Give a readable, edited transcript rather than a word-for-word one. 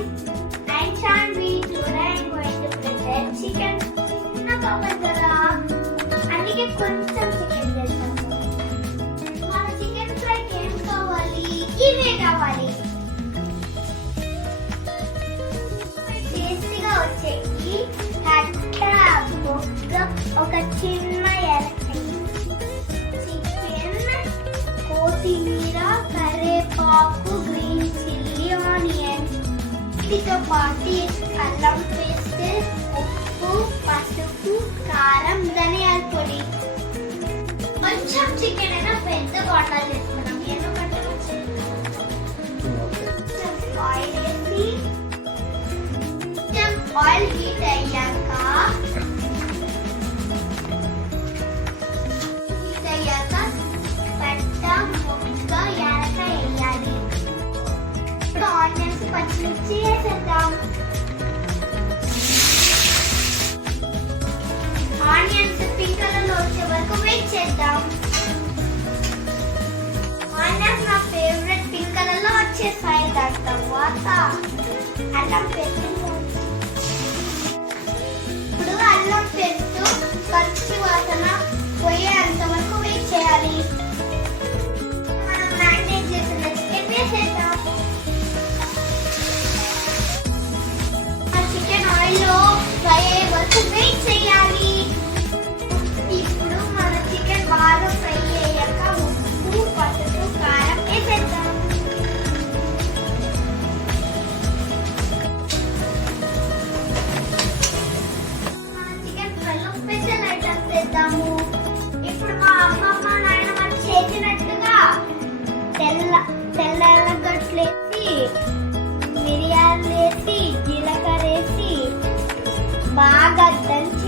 I'm Shanvi. Today I'm going to prepare chicken. అందుకే కొంచెం chicken చేస్తాము. మన చికెన్ ఫ్రైకి ఏం కావాలి? ఇవే కావాలి. టేస్టీగా వచ్చేకి కట్ట బొగ్గ ఒక చిన్న చికెన్, కొత్తిమీర, కరివేపాకు, గ్రీన్ చిల్లీ, ఆనియన్, వీటితో పాటు అల్లం పేస్ట్, ఉప్పు, పసుపు, కారం, ధనియాల పొడి. కొంచెం చికెన్ అయినా పెద్ద బాటలు చేసుకున్నాం ఎందుకంటే ఆయిల్ వేసి ఆయిల్ హీట్ అయ్యాక పట్ట, మొగ్గ, యాలకాయ వేయాలి. ఇప్పుడు ఆనియన్స్, పచ్చిమిర్చి వేసేద్దాం. ఆనియన్స్ పింక్ కలర్ లో వచ్చే వరకు వెయిట్ చేద్దాం. ఆనియన్స్ నా ఫేవరెట్ పింక్ కలర్ లో వచ్చేసాయి. దాని తర్వాత అల్లం పేస్ట్. ఇప్పుడు అల్లం పేస్ట్ పచ్చి వాసన పోయేంత వరకు వెయిట్ చేయాలి. మనం మ్యారినేట్ చేసిన చికెన్ వేసేద్దాం. ఆ చికెన్ ఆయిల్ లో ఫ్రై అయ్యే వరకు వెయిట్ చేయాలి. ఇప్పుడు మన చికెన్ బాగా ఫ్రై అయ్యాక ఉప్పు, పసుపు, కారం వేసేద్దాం. మన చికెన్ ఫ్రైలో స్పెషల్ ఐటమ్స్ వేద్దాము. ఇప్పుడు మా అమ్మమ్మ నాయనమ్మ చేసినట్టుగా తెల్ల ఎర్రగడ్డలు వేసి, మిరియాలు వేసి, జీలకర్ర వేసి బాగా దంచి